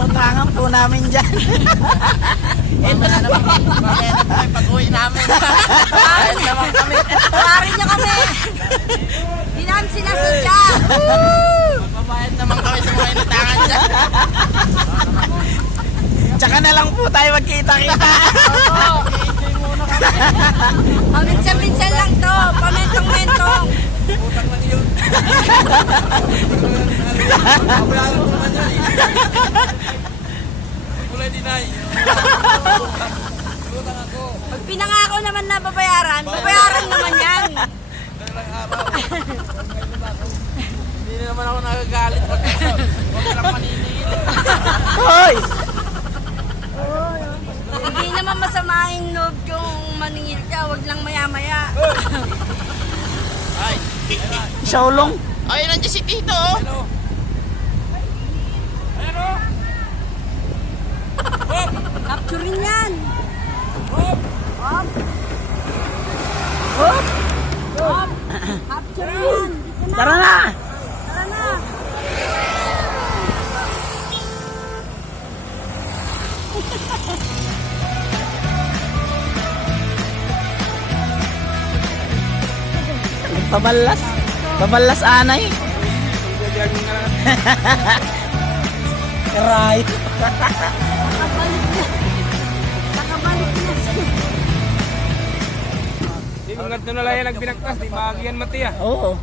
Inuutangan po namin dyan. Mamaya naman, mamaya naman pag-uwi namin. Dahil naman kami. Tawarin niyo kami. Di namin sinasadya. Magbabayad naman kami sa mga inutangan dyan. Tsaka na lang po tayo magkita-kita. Oo, i-enjoy muna kami. Paminsan-minsan lang to. Pamentong-mentong. Utang lang yun. Wala lang naman yun eh. Kulay dinay. Utang ako. Pag pinangako naman na babayaran, babayaran naman yan. Dalang araw. Hindi na naman ako nagagalit. Huwag ka lang maniningil. Hoy! Hindi naman masama yung loob kung maningil ka, wag lang maya-maya. Ay, Shaolong. ay, nandiyan si Tito. Oh. Capturein yan. Hop! Capturein yan. Dito na. Tara na! Tara na. Pabalas. Pabalas anay. Karay. Nakabalik na. Nakabalik na siya. Di mga nalaya nagbinagtas, di maagian mati ah. Oo.